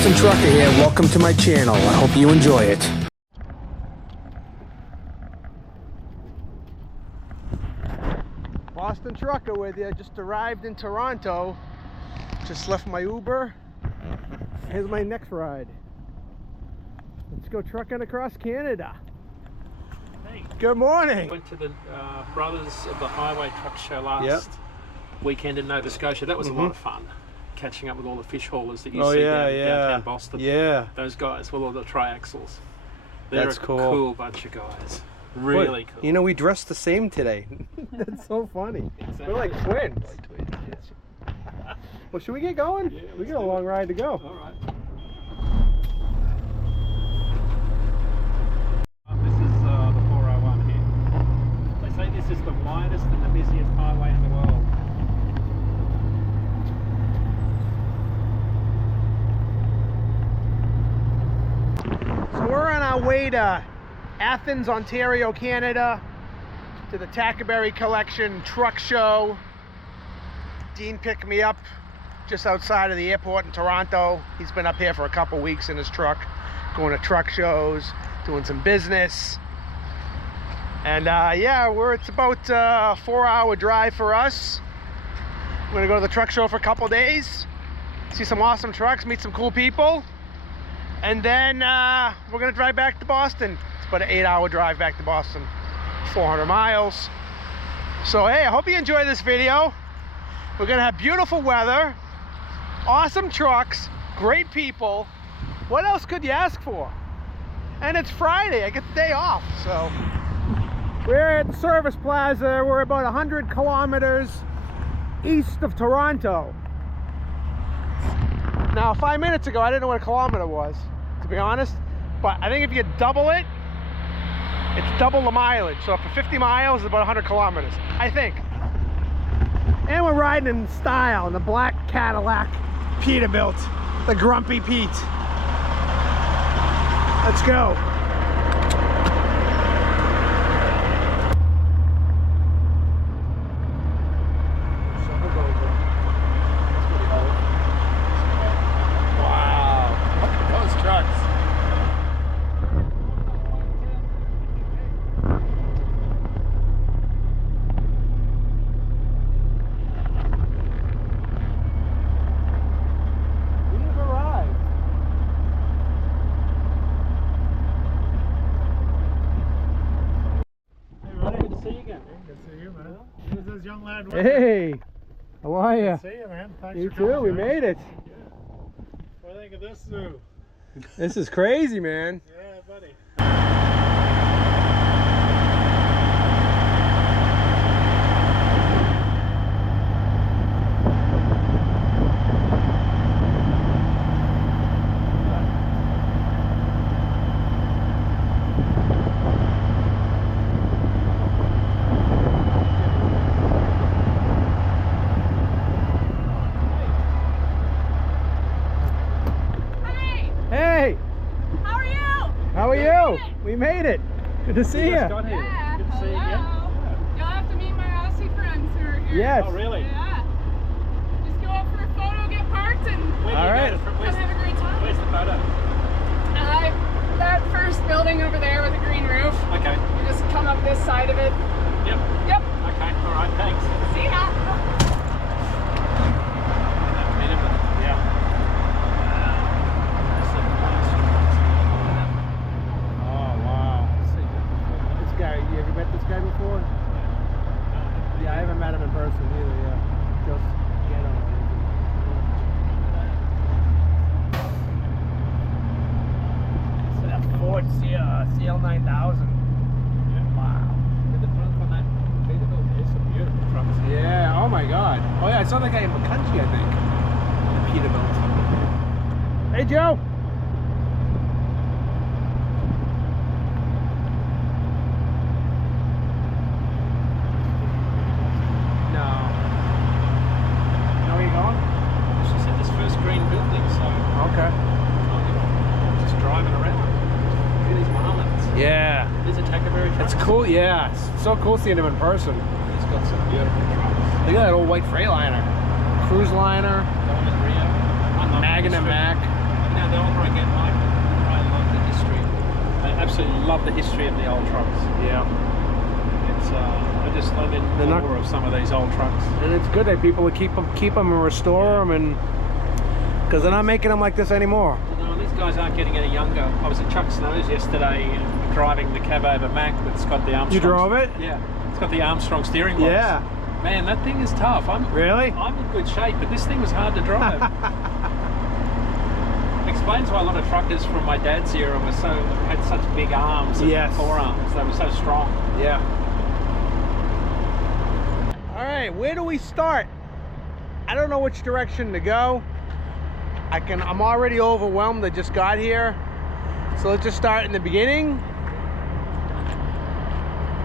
Boston Trucker here. Welcome to my channel. I hope you enjoy it. Boston Trucker with you. Just arrived in Toronto. Just left my Uber. Here's my next ride. Let's go trucking across Canada. Hey. Good morning. Went to the Brothers of the Highway Truck Show last weekend in Nova Scotia. That was a lot of fun. Catching up with all the fish haulers that you see downtown Boston. Yeah. Those guys with all the triaxles. They're That's a cool bunch of guys. Really cool. You know, we dressed the same today. That's so funny. Exactly. We're like twins. Well, should we get going? Yeah, we got a long ride to go. All right. This is the 401 here. They say this is the widest and the busiest highway in the world. So we're on our way to Athens, Ontario, Canada, to the Tackaberry Collection Truck Show. Dean picked me up just outside of the airport in Toronto. He's been up here for a couple weeks in his truck, going to truck shows, doing some business. And yeah, it's about a 4-hour drive for us. We're gonna go to the truck show for a couple days, see some awesome trucks, meet some cool people. And then we're gonna drive back to Boston. It's about an 8-hour drive back to Boston, 400 miles. So hey, I hope you enjoy this video. We're gonna have beautiful weather, awesome trucks, great people. What else could you ask for? And it's Friday, I get the day off. So we're at the Service Plaza. We're about 100 kilometers east of Toronto. Now, 5 minutes ago, I didn't know what a kilometer was, to be honest. But I think if you double it, it's double the mileage. So for 50 miles, it's about 100 kilometers, I think. And we're riding in style in the black Cadillac Peterbilt, the Grumpy Pete. Let's go. Young lad. Hey, how are you? See you, man. Thanks You for too, coming, we man. made it. What do you think of this zoo? This is crazy, man. Yeah, buddy. Hey, How are you? how are you? We made it. Good to see you. Got here. Yeah. Good to see you again. Hello. You'll have to meet my Aussie friends who are here. Yes. Oh, really? Yeah. Just go up for a photo, get parked, and Where do All you right. go to, come where's, have a great time. where's the photo? That first building over there with the green roof. Okay. You just come up this side of it. Yep. Yep. Okay. All right. Thanks. See ya. Yeah. Oh, wow. This guy, you ever met this guy before? Yeah, I haven't met him in person either, yeah. Just get him. So that Ford CL9000. Wow. Look at the front on that Peterbilt. There's some beautiful trucks. Yeah, oh my God. Oh yeah, I saw that guy in McCountry, I think. The Peterbilt. Hey, Joe. No. Where are you going? She said this first green building, so Okay. just driving around. Look at these marlins. Yeah. There's a Tackaberry truck. It's cool, yeah. It's so cool seeing him in person. He's got some beautiful trucks. Look at that old white Freightliner. Cruise liner, Going in Rio. Magnum Mac. You know, the older I get, Mike, I love the history. I absolutely love the history of the old trucks. Yeah. It's I'm in awe of some of these old trucks. And it's good that people keep them and restore them, and because they're not making them like this anymore. No, these guys aren't getting any younger. I was at Chuck Snow's yesterday driving the cab over Mac that's got the Armstrong. You drove it? Yeah. It's got the Armstrong steering box. Yeah. Man, that thing is tough. Really? I'm in good shape, but this thing was hard to drive. Explains why a lot of truckers from my dad's era had such big arms and forearms. They were so strong. Yeah. All right, where do we start? I don't know which direction to go. I'm already overwhelmed. I just got here. So let's just start in the beginning.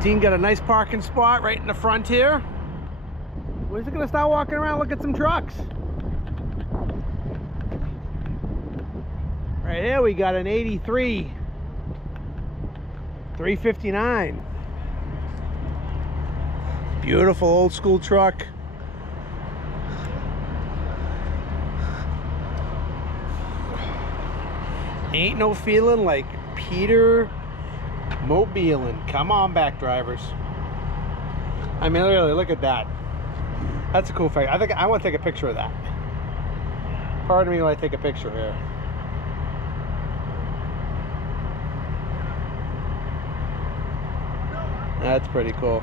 Dean got a nice parking spot right in the front here. We're just gonna start walking around, look at some trucks. Right here we got an 83 359. Beautiful old school truck. Ain't no feeling like Peter Mobiling. Come on back, drivers. I mean, really, look at that. That's a cool fact. I think I want to take a picture of that. Pardon me while I take a picture here. That's pretty cool.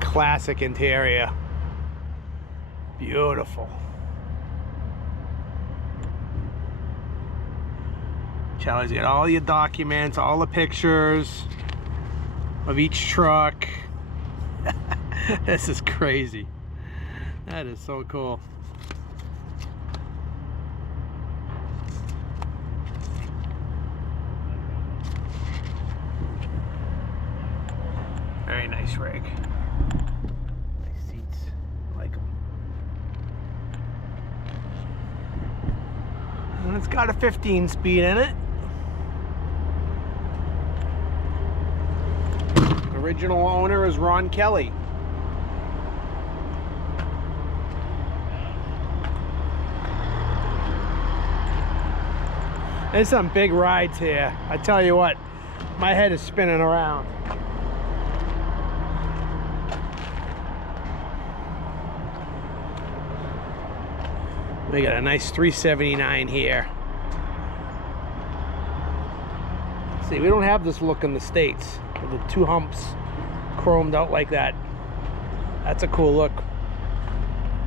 Classic interior. Beautiful. Charlie's got all your documents, all the pictures of each truck. This is crazy. That is so cool. Very nice rig. Nice seats. I like them. And it's got a 15 speed in it. Original owner is Ron Kelly. There's some big rides here. I tell you what, my head is spinning around. We got a nice 379 here. See, we don't have this look in the States with the two humps chromed out like that. That's a cool look.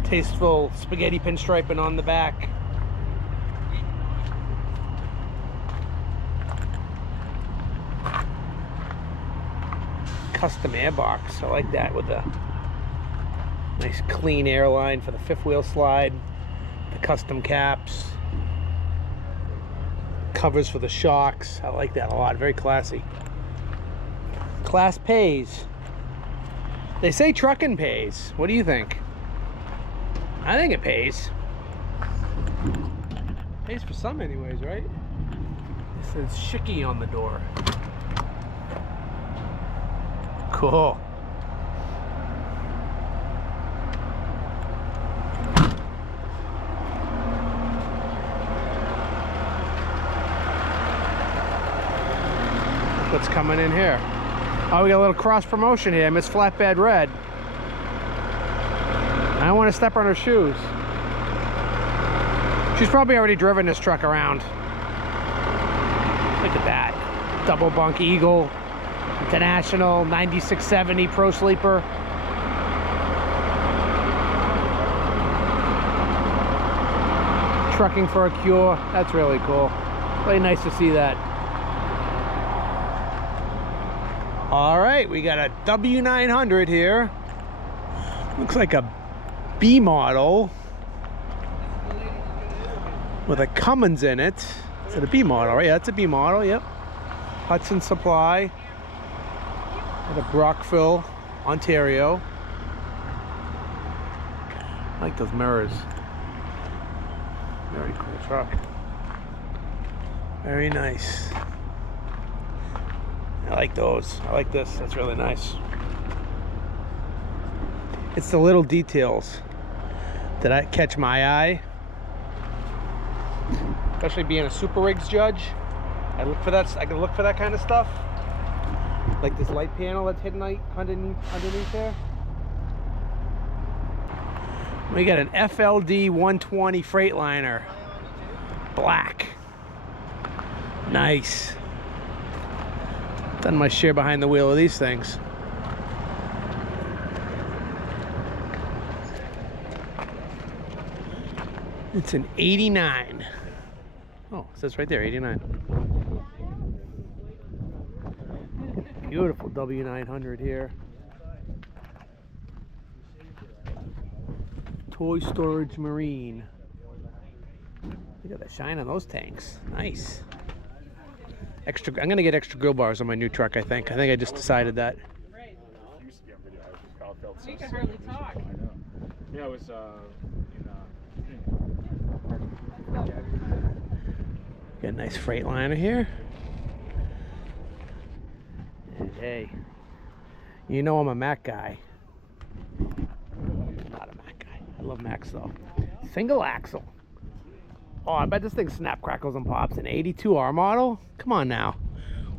Tasteful spaghetti pinstriping on the back. Custom airbox. I like that, with a nice clean airline for the fifth wheel slide. The custom caps. Covers for the shocks. I like that a lot. Very classy. Class pays. They say trucking pays. What do you think? I think it pays. Pays for some anyways, right? It says Shiki on the door. Cool. What's coming in here? Oh, we got a little cross promotion here. Miss Flatbed Red. I don't want to step on her shoes. She's probably already driven this truck around. Look at that. Double bunk Eagle. International 9670 Pro Sleeper. Trucking for a cure. That's really cool. Really nice to see that. All right, we got a W900 here. Looks like a B model with a Cummins in it. Is it a B model, right? Yeah, that's a B model, yep. Hudson Supply. Out of Brockville, Ontario. I like those mirrors. Very cool truck. Very nice. I like those. I like this. That's really nice. It's the little details that catch my eye. Especially being a Super Rigs judge. I can look for that kind of stuff. Like this light panel that's hidden underneath there. We got an FLD 120 Freightliner. Black. Nice. Done my share behind the wheel of these things. It's an 89. Oh, it says right there, 89. Beautiful W900 here. Toy Storage Marine. Look at the shine on those tanks. Nice. I'm gonna get extra grill bars on my new truck. I think I just decided that. You can hardly talk. Yeah, it was Got a nice Freightliner here. And hey, you know I'm a Mac guy. Not a Mac guy. I love Macs though. Single axle. Oh, I bet this thing snap, crackles, and pops. An 82R model? Come on now.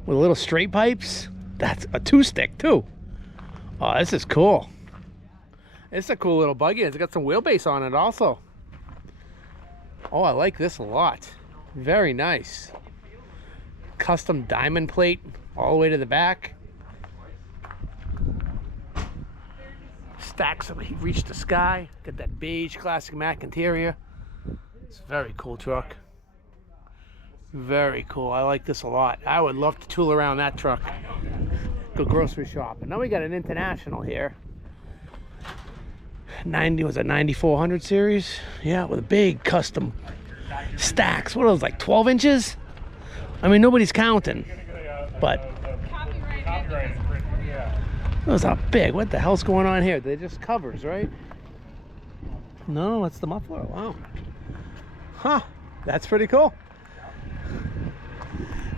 With little straight pipes? That's a 2-stick too. Oh, this is cool. It's a cool little buggy. It's got some wheelbase on it also. Oh, I like this a lot. Very nice. Custom diamond plate all the way to the back. Stacks of reach the sky. Got that beige classic Mac interior. It's a very cool truck. Very cool. I like this a lot. I would love to tool around that truck. Go grocery shopping. Now we got an International here. 9400 series? Yeah, with a big custom stacks. What are those, like 12 inches? I mean, nobody's counting. But those are big. What the hell's going on here? They're just covers, right? No, that's the muffler. Wow. Huh. That's pretty cool.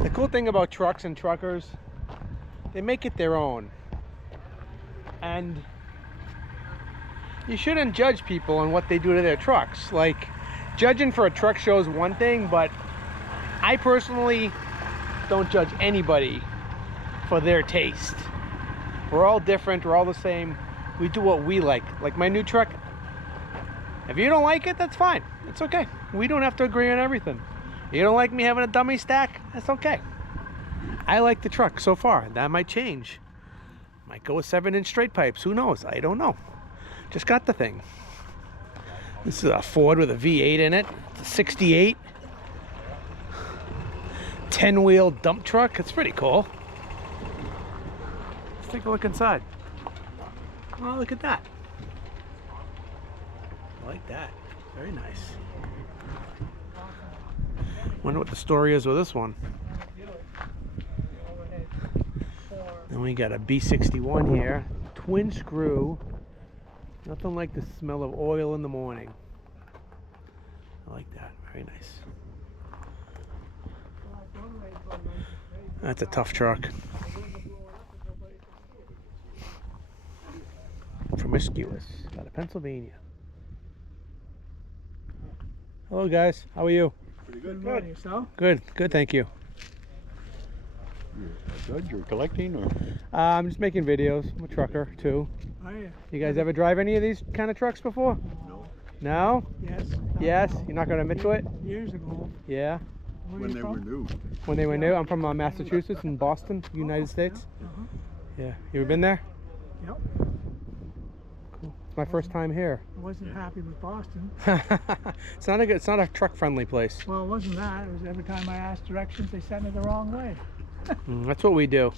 The cool thing about trucks and truckers, they make it their own. And you shouldn't judge people on what they do to their trucks. Like, judging for a truck show is one thing, but I personally don't judge anybody for their taste. We're all different, we're all the same. We do what we like. Like my new truck, if you don't like it, that's fine. It's okay. We don't have to agree on everything. You don't like me having a dummy stack? That's okay. I like the truck so far. That might change. Might go with 7-inch straight pipes. Who knows? I don't know. Just got the thing. This is a Ford with a V8 in it. It's a 68. 10-wheel dump truck. It's pretty cool. Let's take a look inside. Oh, look at that. I like that. Very nice. Wonder what the story is with this one. Then we got a B61 here. Twin screw. Nothing like the smell of oil in the morning. I like that. Very nice. That's a tough truck. Promiscuous. Out of Pennsylvania. Hello guys. How are you? pretty good. Good. Yourself? Good. Good. Thank you. You're a judge or collecting or? I'm just making videos. I'm a trucker too. Oh yeah. You guys ever drive any of these kind of trucks before? No. No? Yes. Yes? You're not going to admit to it? Years ago. Yeah. Where When you they from? were new. When they were new? I'm from Massachusetts in Boston, United States. Uh-huh. Yeah. You ever been there? Yep. Cool. It's my first time here. I wasn't happy with Boston. It's not a truck friendly place. Well, it wasn't that. It was every time I asked directions, they sent me the wrong way. That's what we do.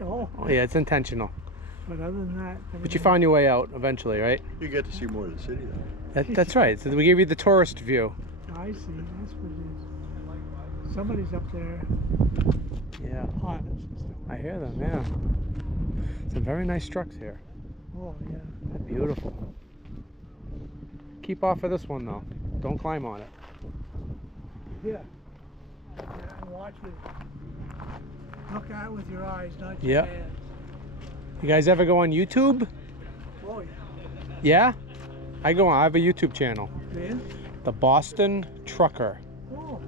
Oh, Oh, yeah, it's intentional. but other than that. But you everything- found your way out eventually, right? You get to see more of the city though. That's right. So we gave you the tourist view. I see. That's what it is. Somebody's up there Yeah. on us and stuff. I hear them, yeah. Some very nice trucks here. Oh yeah. They're beautiful. Keep off of this one though. Don't climb on it. Yeah. watch with, look at it with your eyes, not your Yep. hands. You guys ever go on YouTube? Oh, yeah. Yeah? I have a YouTube channel. Do you? The Boston Trucker. Oh,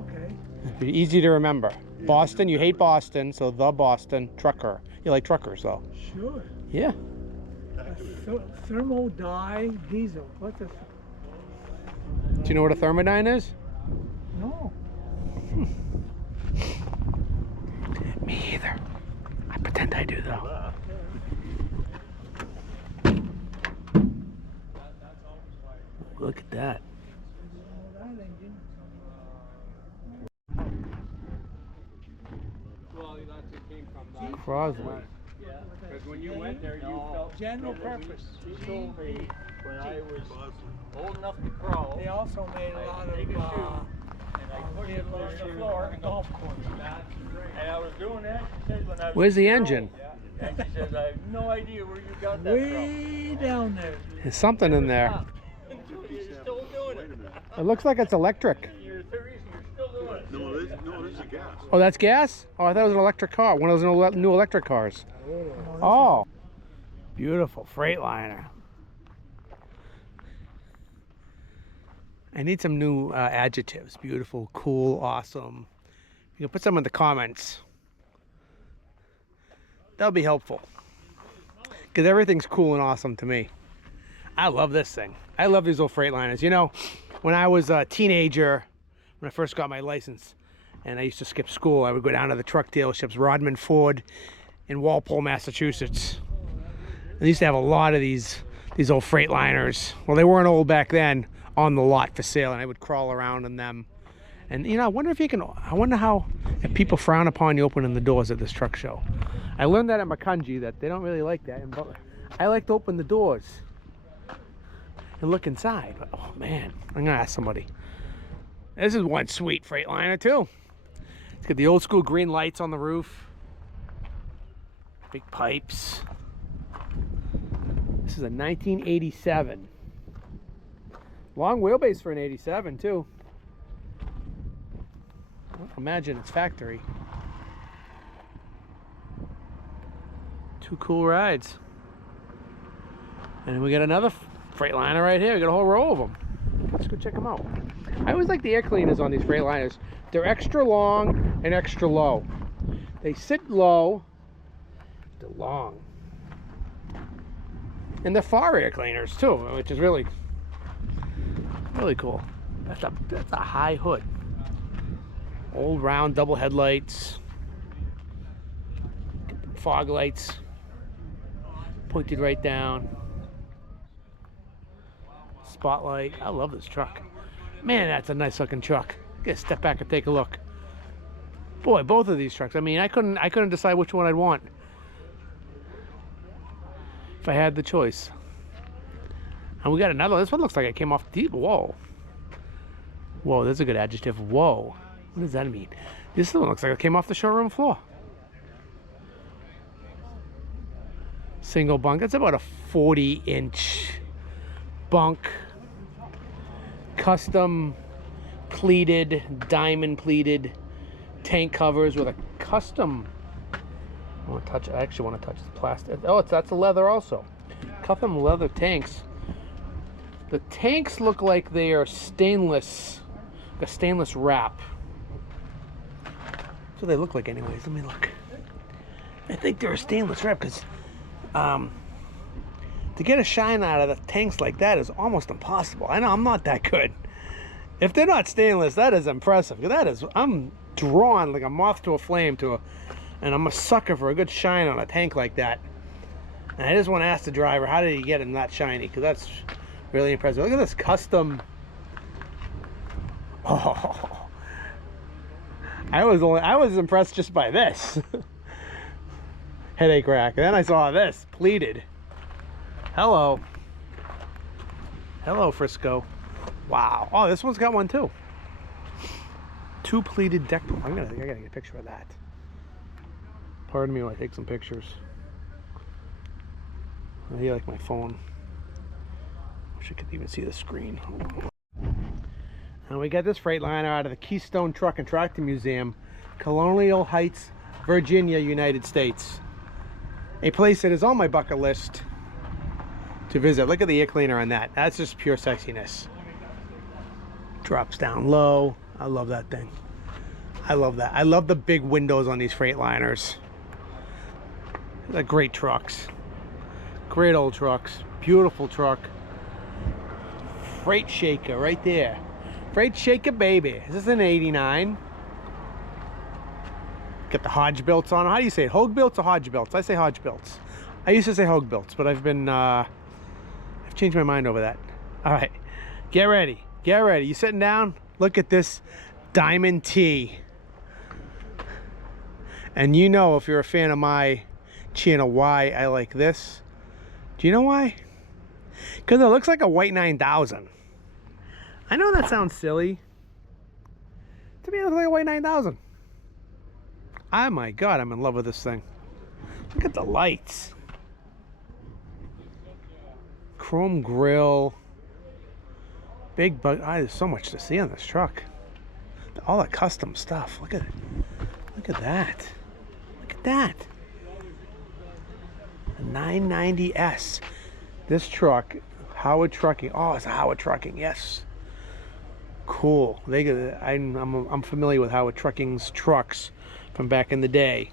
okay. It'd be easy to remember. Boston, you hate Boston, so the Boston Trucker. You like truckers, though. Sure. Yeah. Thermodye diesel. What's this? Do you know what a thermodyne is? No. Me either. I pretend I do, though. Look at that. Crosley. Because when you went there, you felt General purpose. She told me when I was old enough to crawl. They also made a lot of and I pushed it on the floor and golf course. And I was doing that. She said when I was Where's the engine? And she says, I have no idea where you got that Way down there. There's something in there. You're still doing it. It looks like it's electric. You're 30s and you're still doing it. No, this is a gas. Oh, that's gas? Oh, I thought it was an electric car. One of those new electric cars. Oh. Beautiful Freightliner. I need some new adjectives. Beautiful, cool, awesome. You can put some in the comments. That'll be helpful. Because everything's cool and awesome to me. I love this thing. I love these old Freightliners. You know, when I was a teenager, when I first got my license, and I used to skip school, I would go down to the truck dealerships, Rodman Ford in Walpole, Massachusetts. And they used to have a lot of these old Freightliners. Well, they weren't old back then, on the lot for sale, and I would crawl around in them. And you know, I wonder how if people frown upon you opening the doors at this truck show. I learned that at Makunji that they don't really like that, but I like to open the doors and look inside. But, oh man, I'm gonna ask somebody. This is one sweet Freightliner too. It's got the old school green lights on the roof, big pipes. This is a 1987. Long wheelbase for an 87 too. Imagine it's factory. Two cool rides. And we got another Freightliner right here. We got a whole row of them. Let's go check them out. I always like the air cleaners on these Freightliners. They're extra long and extra low. They sit low, they're long. And they're far air cleaners too, which is really cool. That's a high hood. Old round double headlights. Fog lights. Pointed right down. Spotlight. I love this truck. Man, that's a nice looking truck. Gotta step back and take a look. Boy, both of these trucks. I mean, I couldn't decide which one I'd want if I had the choice. And we got another. This one looks like it came off deep. Whoa. Whoa, that's a good adjective. Whoa. What does that mean? This one looks like it came off the showroom floor. Single bunk. That's about a 40-inch bunk. Custom pleated, diamond pleated tank covers with a custom. I want to touch. I actually want to touch the plastic. Oh, that's a leather also. Custom leather tanks. The tanks look like they are stainless, a stainless wrap. That's what they look like, anyways. Let me look. I think they're a stainless wrap because to get a shine out of the tanks like that is almost impossible. I know I'm not that good. If they're not stainless, that is impressive. That is, I'm drawn like a moth to a flame and I'm a sucker for a good shine on a tank like that. And I just want to ask the driver, how did he get him that shiny? Because that's really impressive. Look at this custom. Oh, I was impressed just by this. Headache rack. And then I saw this pleated. Hello. Hello, Frisco. Wow. Oh, this one's got one too. Two pleated deck. I gotta get a picture of that. Pardon me while I take some pictures. I like my phone. Wish I could even see the screen. And we got this Freightliner out of the Keystone Truck and Tractor Museum, Colonial Heights, Virginia, United States. A place that is on my bucket list to visit. Look at the air cleaner on that. That's just pure sexiness. Drops down low. I love that thing. I love that. I love the big windows on these Freightliners. They're great trucks. Great old trucks. Beautiful truck. Freight shaker right there. Freight shaker, baby. Is this an 89? Got the Hodge belts on. How do you say it? Hogue belts or Hodge belts? I say Hodge belts. I used to say Hogue belts, but I've changed my mind over that. All right, get ready. Get ready. You sitting down? Look at this Diamond T. And you know, if you're a fan of my channel, why I like this. Do you know why? Because it looks like a white 9000. I know that sounds silly. To me, it looks like a white 9000. Oh my God, I'm in love with this thing. Look at the lights. Chrome grille. Big bug. There's so much to see on this truck. All the custom stuff. Look at it. Look at that. Look at that. A 990S. This truck, Howard Trucking. Oh, it's a Howard Trucking. Yes. Cool. I'm familiar with Howard Trucking's trucks from back in the day.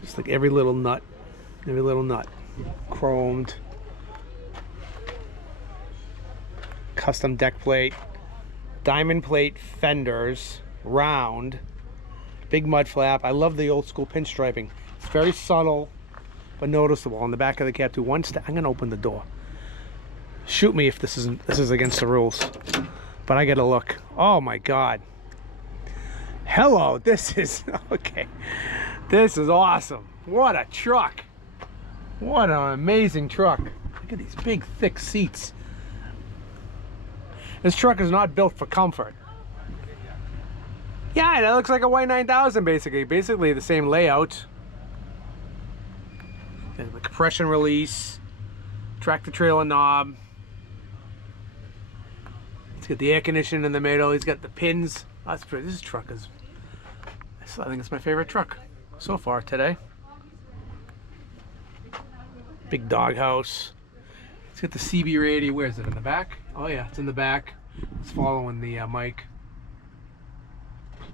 Just like every little nut. Every little nut. Chromed. Custom deck plate. Diamond plate fenders. Round. Big mud flap. I love the old school pinstriping. It's very subtle but noticeable on the back of the cab too. I'm gonna open the door. Shoot me if this is against the rules. But I gotta look. Oh my God. Hello, this is okay. This is awesome. What a truck. What an amazing truck. Look at these big thick seats. This truck is not built for comfort. Yeah, that looks like a white 9000 basically. Basically the same layout. And the compression release, tractor trailer knob. He's got the air conditioning in the middle. He's got the pins. That's pretty. This truck is, I think it's my favorite truck so far today. Big doghouse. It's got the CB radio. Where is it? In the back? Oh yeah, it's in the back. It's following the mic.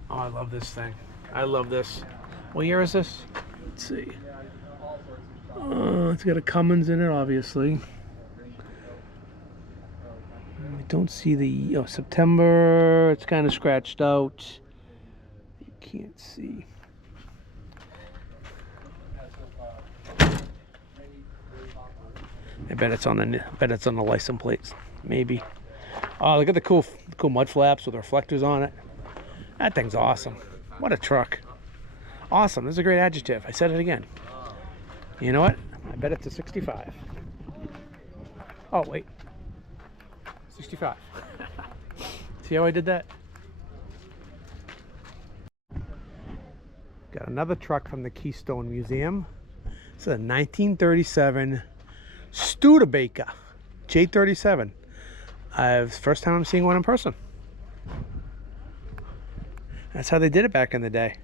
Oh, I love this thing. I love this. What year is this? Let's see. It's got a Cummins in it, obviously. I don't see the September. It's kind of scratched out. You can't see. I bet it's on the license plates, maybe. Oh, look at the cool mud flaps with reflectors on it. That thing's awesome. What a truck. Awesome. This is a great adjective. I said it again. You know what? I bet it's a 65. Oh, wait. 65. See how I did that? Got another truck from the Keystone Museum. It's a 1937 Studebaker J37. First time I'm seeing one in person. That's how they did it back in the day.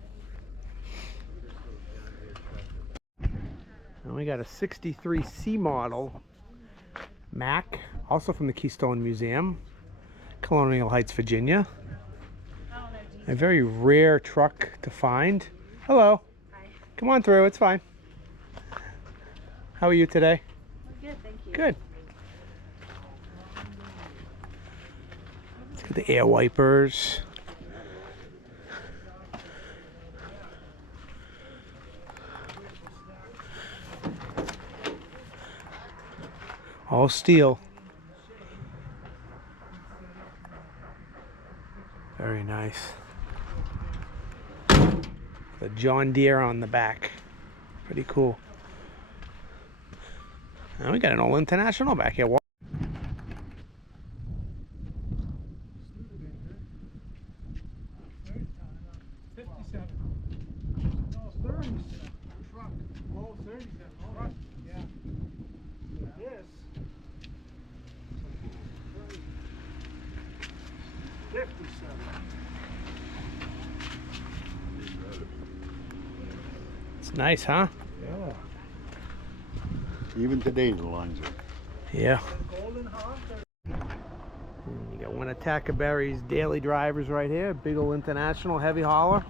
And we got a 63 C model Mack, also from the Keystone Museum, Colonial Heights, Virginia. A very rare truck to find. Hello. Hi. Come on through, it's fine. How are you today? Good, thank you. Good. Let's get the air wipers. All steel. Very nice. The John Deere on the back. Pretty cool. And we got an old International back here. 57. It's nice, huh? Yeah. Even today, the lines are. Yeah. Golden Hawk. You got one of Tackaberry's daily drivers right here. Big old International heavy hauler.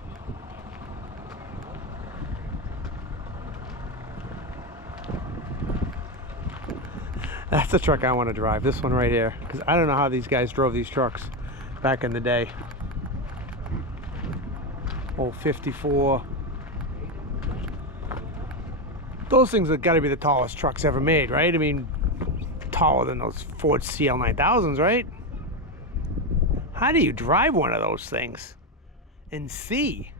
That's the truck I want to drive, this one right here. Because I don't know how these guys drove these trucks back in the day. Old 54. Those things have got to be the tallest trucks ever made, right? I mean, taller than those Ford CL9000s, right? How do you drive one of those things and see?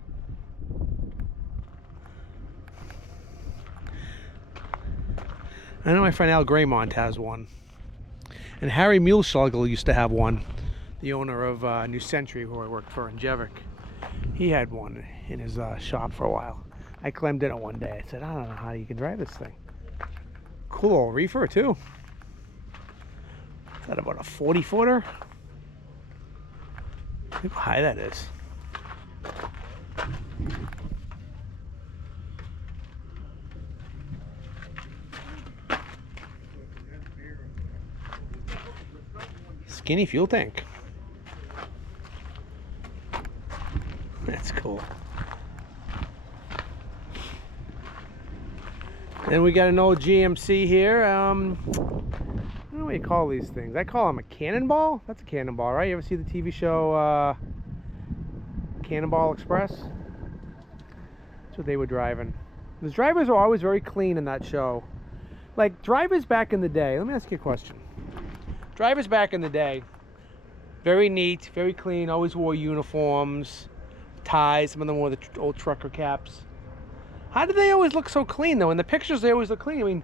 I know my friend Al Graymont has one. And Harry Muleschlegel used to have one. The owner of New Century, who I worked for in Jevick. He had one in his shop for a while. I climbed in it one day. I said, I don't know how you can drive this thing. Cool old reefer, too. Is that about a 40-footer? Look how high that is. Skinny fuel tank. That's cool. And we got an old GMC here. I don't know what you call these things. I call them a cannonball. That's a cannonball, right? You ever see the TV show Cannonball Express? That's what they were driving. The drivers were always very clean in that show. Like drivers back in the day. Let me ask you a question. Drivers back in the day, very neat, very clean, always wore uniforms, ties. Some of them wore the old trucker caps. How did they always look so clean, though? In the pictures, they always look clean. I mean,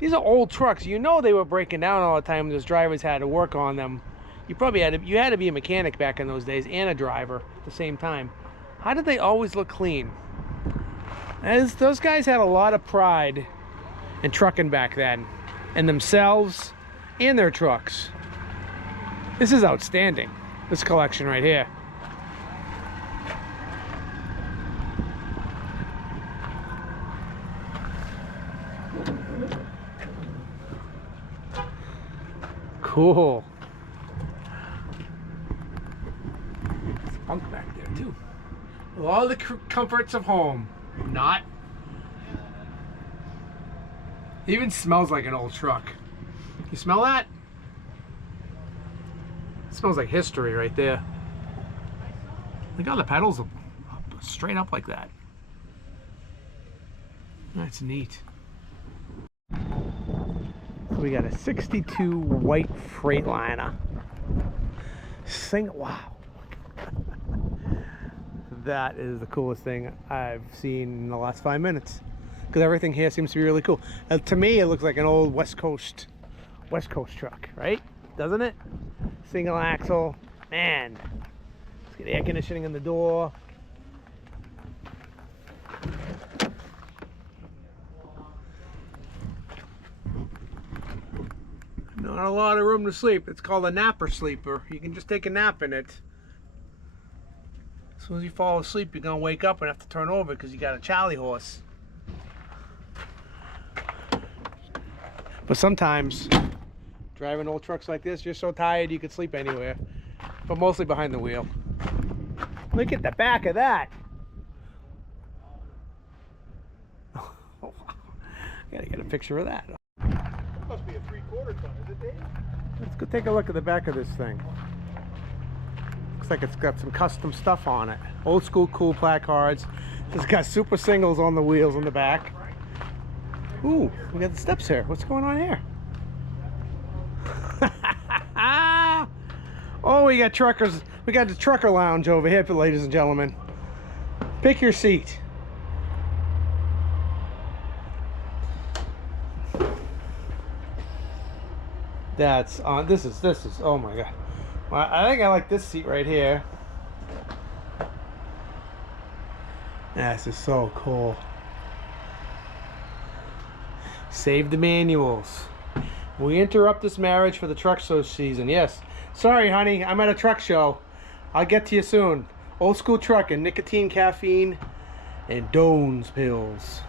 these are old trucks. You know they were breaking down all the time. Those drivers had to work on them. You probably had to be a mechanic back in those days and a driver at the same time. How did they always look clean? As those guys had a lot of pride in trucking back then, in themselves and their trucks. This is outstanding, this collection right here. Cool. There's a bunk back there too. With all the comforts of home. Not. It even smells like an old truck. You smell that? It smells like history right there. Look how the pedals are straight up like that. That's neat. So we got a 62 white Freightliner. Wow. That is the coolest thing I've seen in the last 5 minutes. Because everything here seems to be really cool. To me, it looks like an old West Coast truck, right? Doesn't it? Single axle. Man. Let's get air conditioning in the door. Not a lot of room to sleep. It's called a napper sleeper. You can just take a nap in it. As soon as you fall asleep, you're gonna wake up and have to turn over because you got a Charlie horse. But sometimes, driving old trucks like this, you're so tired you could sleep anywhere. But mostly behind the wheel. Look at the back of that. Oh, wow. Gotta get a picture of that. Must be a 3/4 ton, is it, Dave? Let's go take a look at the back of this thing. Looks like it's got some custom stuff on it. Old school cool placards. It's got super singles on the wheels on the back. Ooh, we got the steps here. What's going on here? Oh, we got truckers. We got the trucker lounge over here, ladies and gentlemen. Pick your seat. That's on. This is. Oh my god. Well, I think I like this seat right here. This is so cool. Save the manuals. We interrupt this marriage for the truck show season. Yes. Sorry, honey. I'm at a truck show. I'll get to you soon. Old school trucking, nicotine, caffeine, and Doan's pills.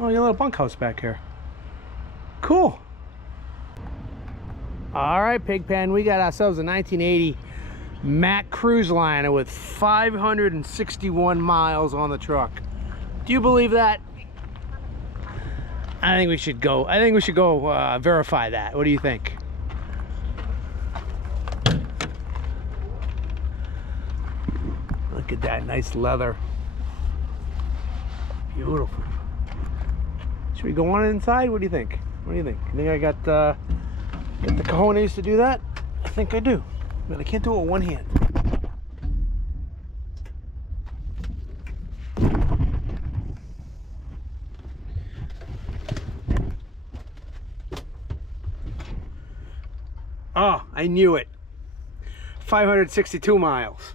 Oh, your little bunkhouse back here. Cool. All right, Pigpen, we got ourselves a 1980 Mack cruise liner with 561 miles on the truck. Do you believe that? I think we should go. Verify that. What do you think? Look at that nice leather. Beautiful. Should we go on inside? What do you think? What do you think? You think I got the cojones to do that? I think I do, but I can't do it with one hand. Oh, I knew it. 562 miles.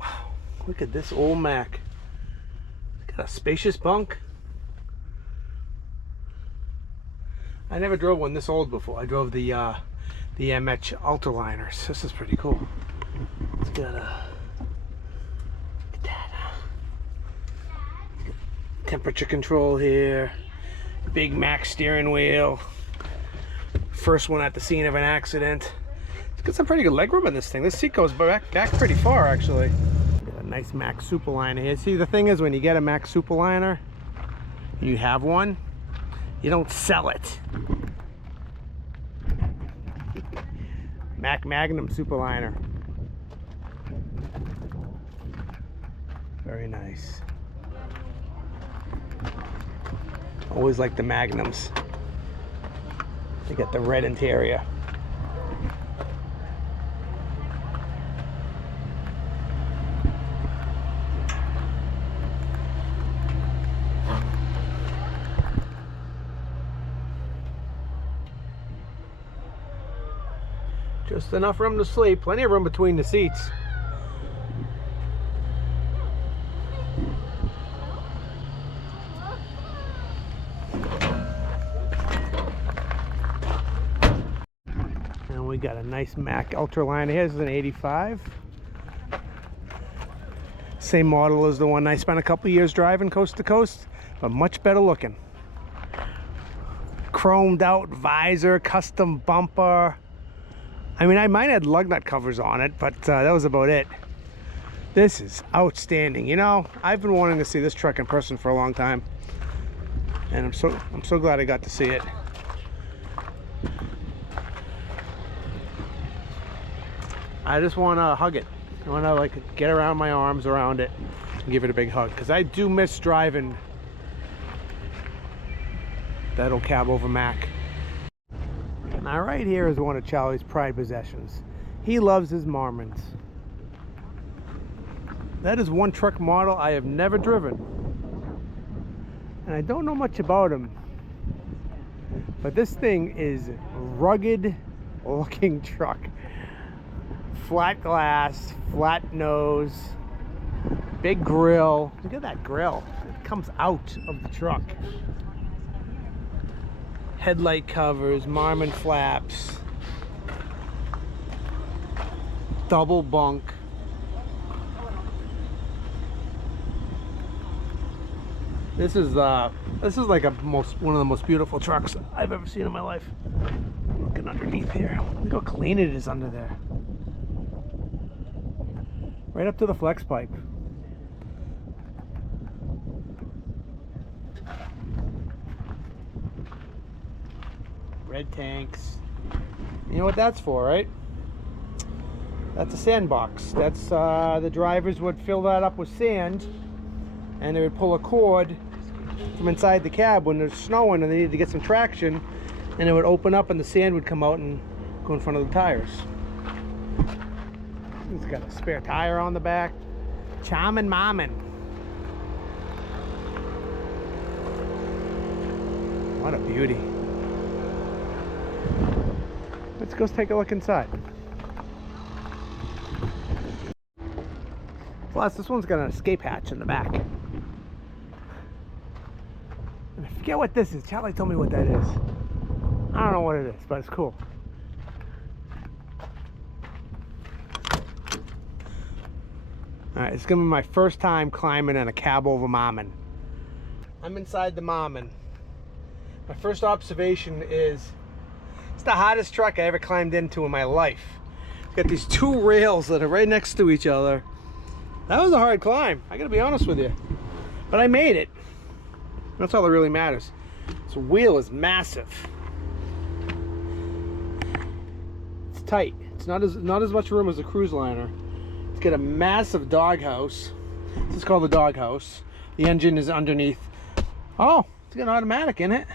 Wow, look at this old Mack. Got a spacious bunk. I never drove one this old before. I drove the MH Ultraliners. This is pretty cool. It's got a look at that. Temperature control here. Big Mack steering wheel. First one at the scene of an accident. It's got some pretty good legroom in this thing. This seat goes back pretty far, actually. Got a nice Mack Superliner here. See, the thing is, when you get a Mack Superliner, and you have one, you don't sell it. Mack Magnum Superliner. Very nice. Always like the Magnums. They got the red interior. Just enough room to sleep. Plenty of room between the seats. And we got a nice Mack Ultraliner here. This is an 85. Same model as the one I spent a couple years driving coast to coast, but much better looking. Chromed out visor, custom bumper. I mean, I might have lug nut covers on it, but that was about it. This is outstanding. You know, I've been wanting to see this truck in person for a long time, and I'm so glad I got to see it. I just want to hug it. I want to like get around my arms around it and give it a big hug, because I do miss driving that old cab over Mack. Now right here is one of Charlie's prized possessions. He loves his Marmons. That is one truck model I have never driven. And I don't know much about him. But this thing is rugged looking truck. Flat glass, flat nose, big grill. Look at that grill. It comes out of the truck. Headlight covers, Marmon flaps, double bunk. This is like one of the most beautiful trucks I've ever seen in my life. Looking underneath here, look how clean it is under there. Right up to the flex pipe. Red tanks. You know what that's for, right? That's a sandbox. That's the drivers would fill that up with sand, and they would pull a cord from inside the cab when there's snowing and they needed to get some traction, and it would open up and the sand would come out and go in front of the tires. He's got a spare tire on the back. Charmin' Marmon. What a beauty. Let's go take a look inside. Plus, this one's got an escape hatch in the back. And I forget what this is. Charlie told me what that is. I don't know what it is, but it's cool. All right, it's gonna be my first time climbing in a cab over Marmon. I'm inside the Marmon. My first observation is it's the hardest truck I ever climbed into in my life. It's got these two rails that are right next to each other. That was a hard climb, I gotta be honest with you. But I made it. That's all that really matters. This wheel is massive. It's tight. It's not as much room as a cruise liner. It's got a massive doghouse. This is called the doghouse. The engine is underneath. Oh, it's got an automatic in it.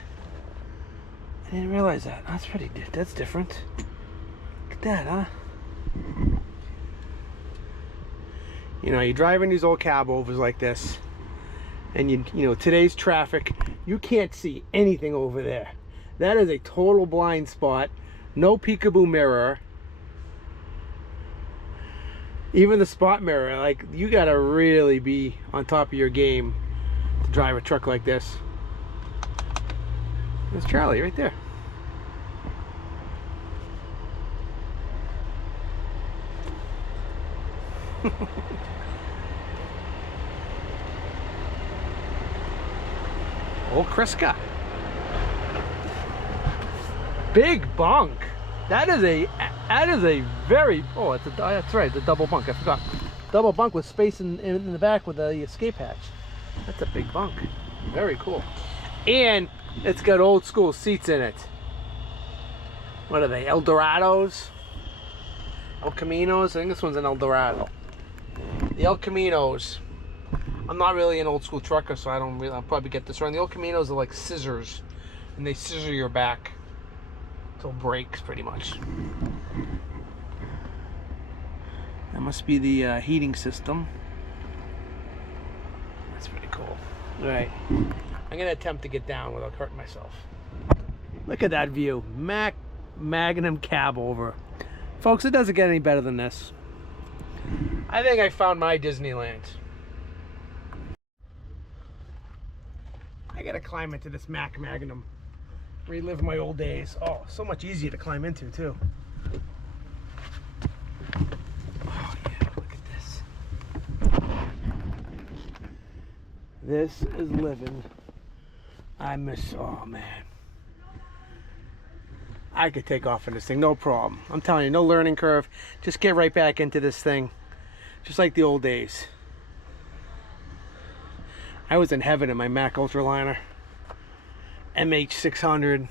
I didn't realize that. That's different. Look at that, huh? You know, you're driving these old cab overs like this, and you know, today's traffic, you can't see anything over there. That is a total blind spot. No peekaboo mirror. Even the spot mirror, like, you gotta really be on top of your game to drive a truck like this. There's Charlie right there. Old Kriska. Big bunk. That is a very, oh, that's right, the double bunk, I forgot. Double bunk with space in the back with the escape hatch. That's a big bunk. Very cool. And it's got old school seats in it. What are they, Eldorados? El Caminos? I think this one's an Eldorado. The El Caminos. I'm not really an old school trucker, so I'll probably get this wrong. The El Caminos are like scissors, and they scissor your back till it breaks, pretty much. That must be the heating system. That's pretty cool. All right, I'm gonna attempt to get down without hurting myself. Look at that view, Magnum cab over. Folks, it doesn't get any better than this. I think I found my Disneyland. I gotta climb into this Magnum. Relive my old days. Oh, so much easier to climb into too. Oh yeah, look at this. This is living. Oh man. I could take off in this thing, no problem. I'm telling you, no learning curve. Just get right back into this thing. Just like the old days. I was in heaven in my Mack Ultraliner. MH600.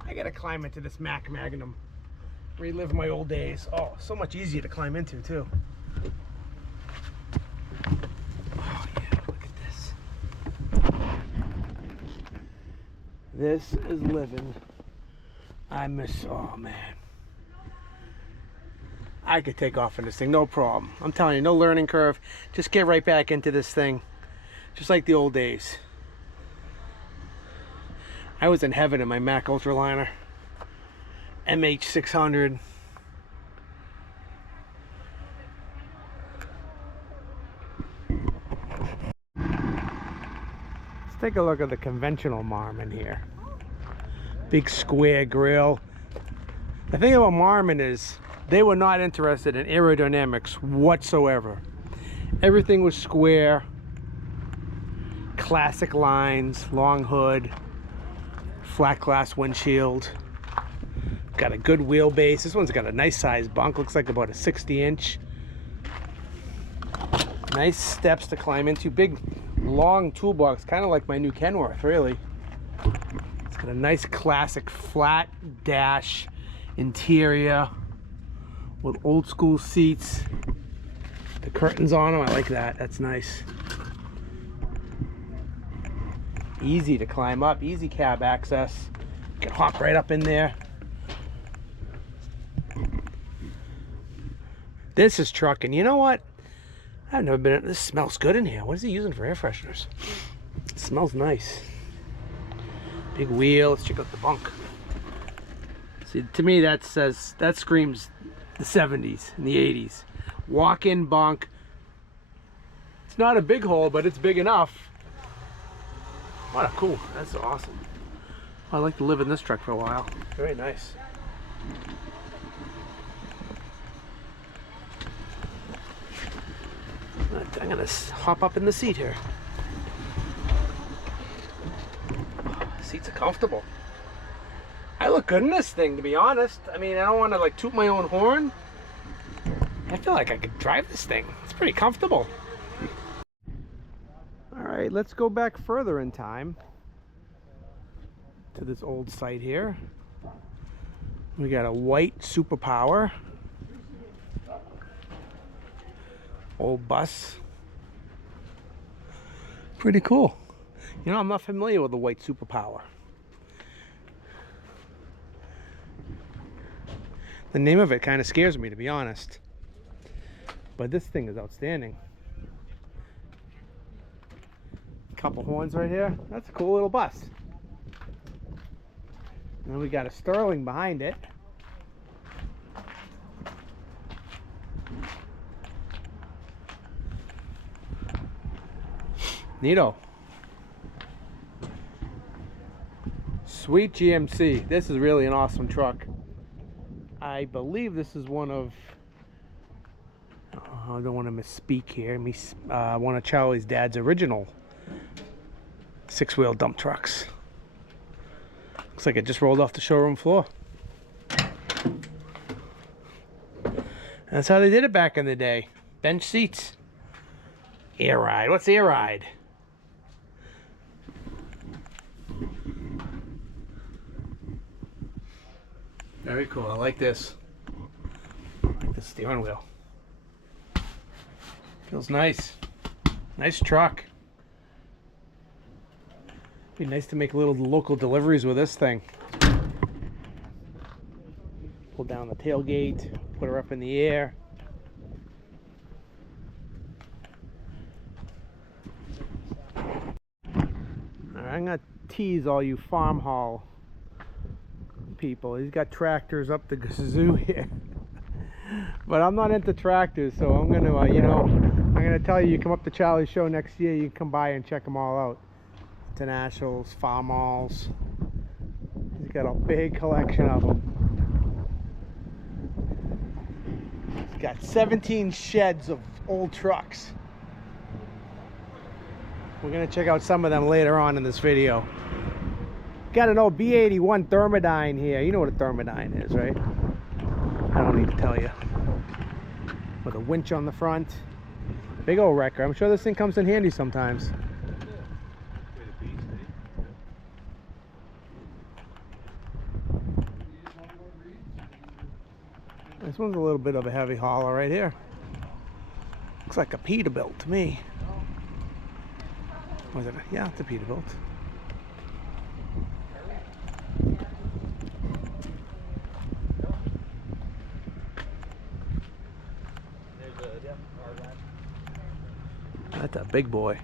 I gotta climb into this Magnum. Relive my old days. Oh, so much easier to climb into too. Oh yeah, look at this. This is living. Oh man. I could take off in this thing, no problem. I'm telling you, no learning curve. Just get right back into this thing. Just like the old days. I was in heaven in my Mack Ultraliner. MH600. Let's take a look at the conventional Marmon here. Big square grill. The thing about Marmon is they were not interested in aerodynamics whatsoever. Everything was square, classic lines, long hood, flat glass windshield. Got a good wheelbase. This one's got a nice size bunk, looks like about a 60-inch. Nice steps to climb into, big long toolbox, kind of like my new Kenworth, really. It's got a nice classic flat dash interior with old school seats. The curtains on them, I like that. That's nice. Easy to climb up, easy cab access. You can hop right up in there. This is trucking. You know what? I've never been. This smells good in here. What is he using for air fresheners? It smells nice. Big wheel. Let's check out the bunk. See, to me that screams the 70s and the 80s. Walk-in bunk. It's not a big hole, but it's big enough. What a cool. That's awesome. I'd like to live in this truck for a while. Very nice. I'm gonna hop up in the seat here. Seats are comfortable. I look good in this thing, to be honest. I mean, I don't want to like toot my own horn. I feel like I could drive this thing. It's pretty comfortable. All right, let's go back further in time to this old site here. We got a white Superpower. Old bus. Pretty cool. You know, I'm not familiar with the white Superpower. The name of it kind of scares me, to be honest. But this thing is outstanding. Couple horns right here. That's a cool little bus. And then we got a Sterling behind it. Neato. Sweet GMC. This is really an awesome truck. I believe this is one of, I don't want to misspeak here, one of Charlie's dad's original 6-wheel dump trucks. Looks like it just rolled off the showroom floor. That's how they did it back in the day. Bench seats. Air ride. What's air ride? Very cool. I like this. I like the steering wheel. Feels nice. Nice truck. Be nice to make little local deliveries with this thing. Pull down the tailgate, put her up in the air. Alright, I'm gonna tease all you farm haul people. He's got tractors up the kazoo here. But I'm not into tractors, so I'm gonna, you know, I'm gonna tell you, you come up to Charlie's show next year, you can come by and check them all out. Internationals, farm hauls. He's got a big collection of them. He's got 17 sheds of old trucks. We're gonna check out some of them later on in this video. Got an old Pt.1 Thermodyne here. You know what a Thermodyne is, right? I don't need to tell you. With a winch on the front. Big old wrecker. I'm sure this thing comes in handy sometimes. This one's a little bit of a heavy hauler right here. Looks like a Peterbilt to me. Was it? Yeah, it's a Peterbilt. That's a big boy.